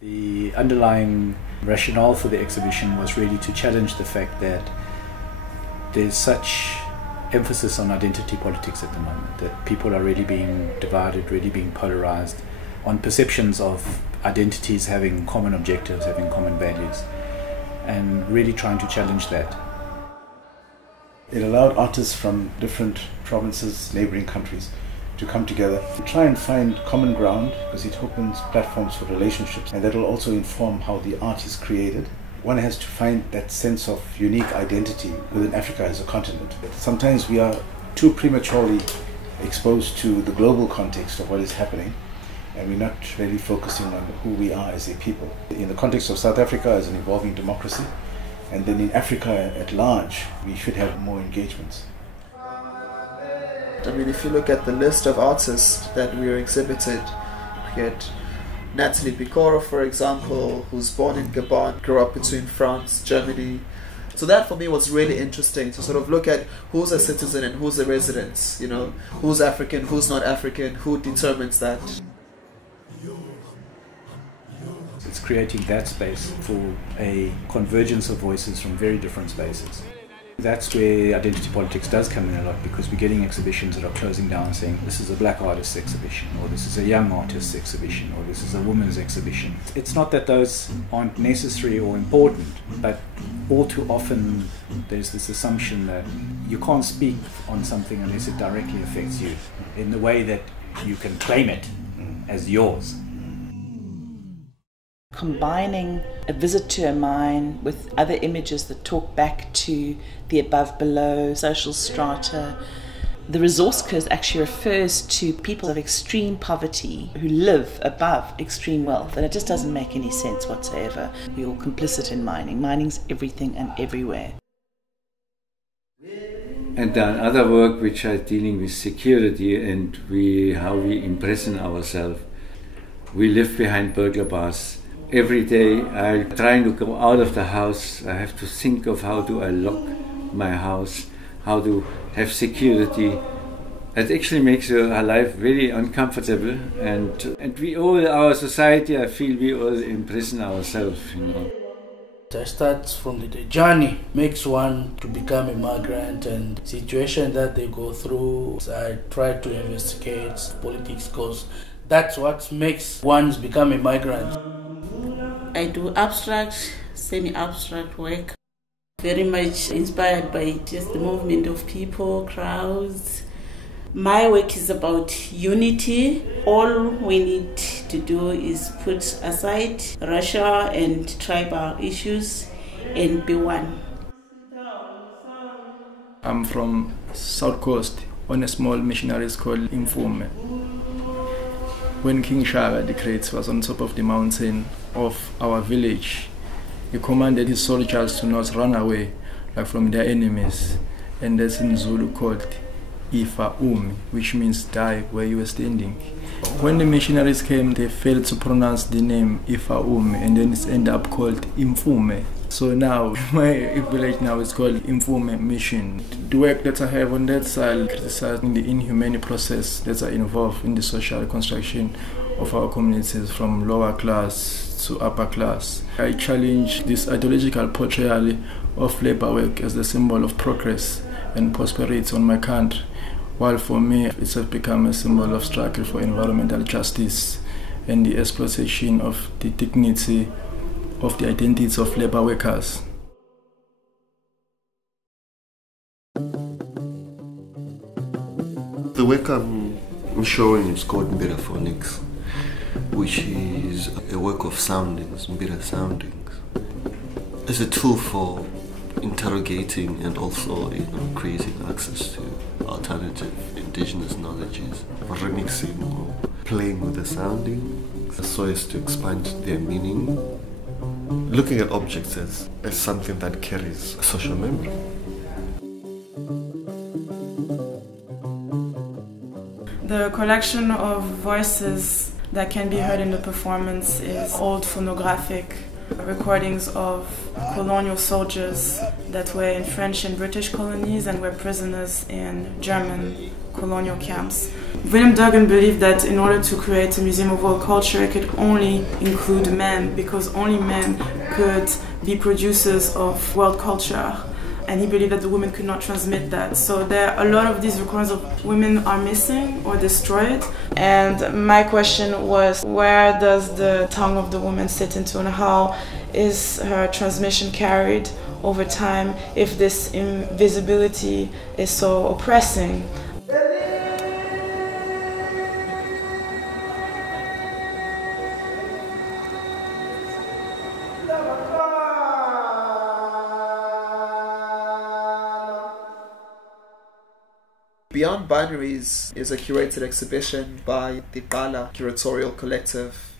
The underlying rationale for the exhibition was really to challenge the fact that there's such emphasis on identity politics at the moment, that people are really being divided, really being polarized on perceptions of identities having common objectives, having common values, and really trying to challenge that. It allowed artists from different provinces, neighboring countries, to come together to try and find common ground, because it opens platforms for relationships, and that will also inform how the art is created. One has to find that sense of unique identity within Africa as a continent. Sometimes we are too prematurely exposed to the global context of what is happening, and we're not really focusing on who we are as a people. In the context of South Africa as an evolving democracy, and then in Africa at large, we should have more engagements. I mean, if you look at the list of artists that we are exhibited, we had Natalie Picoro, for example, who's born in Gabon, grew up between France, Germany. So that for me was really interesting, to sort of look at who's a citizen and who's a resident, you know, who's African, who's not African, who determines that. It's creating that space for a convergence of voices from very different spaces. That's where identity politics does come in a lot, because we're getting exhibitions that are closing down saying this is a black artist's exhibition, or this is a young artist's exhibition, or this is a woman's exhibition. It's not that those aren't necessary or important, but all too often there's this assumption that you can't speak on something unless it directly affects you in the way that you can claim it as yours. Combining a visit to a mine with other images that talk back to the above-below social strata. The resource curse actually refers to people of extreme poverty who live above extreme wealth, and it just doesn't make any sense whatsoever. We're all complicit in mining. Mining's everything and everywhere. And then other work which are dealing with security and how we imprison ourselves. We live behind burglar bars. Every day I'm trying to go out of the house. I have to think of how do I lock my house, how to have security. It actually makes our life very uncomfortable, and we all, our society, I feel we all imprison ourselves, you know. It starts from the journey, makes one to become a migrant, and situation that they go through. I try to investigate politics, because that's what makes one become a migrant. I do abstract, semi-abstract work, very much inspired by just the movement of people, crowds. My work is about unity. All we need to do is put aside racial and tribal issues and be one. I'm from South Coast, on a small missionary school in Mthobisi. When King Shaka the Great was on top of the mountain of our village, he commanded his soldiers to not run away from their enemies, and that's in Zulu called Ifa Umi, which means die where you were standing. When the missionaries came, they failed to pronounce the name Ifa Umi, and then it's ended up called Mthobisi. So now my village now is called Mthobisi Mission. The work that I have on that side, criticizing the inhumane process that are involved in the social construction of our communities from lower class to upper class. I challenge this ideological portrayal of labor work as the symbol of progress and prosperity on my country, while for me it has become a symbol of struggle for environmental justice and the exploitation of the dignity of the identities of labor workers. The work I'm showing is called Mbira Phonics, which is a work of soundings, Mbira soundings. It's a tool for interrogating and also creating access to alternative indigenous knowledges, remixing or playing with the soundings so as to expand their meaning, looking at objects as something that carries a social memory. The collection of voices that can be heard in the performance is old phonographic recordings of colonial soldiers that were in French and British colonies and were prisoners in German colonial camps. Willem Duggan believed that in order to create a museum of world culture, it could only include men, because only men could be producers of world culture. And he believed that the women could not transmit that. So there are a lot of these recordings of women are missing or destroyed. And my question was, where does the tongue of the woman sit into, and how is her transmission carried over time if this invisibility is so oppressing? Beyond Binaries is a curated exhibition by the Bala Curatorial Collective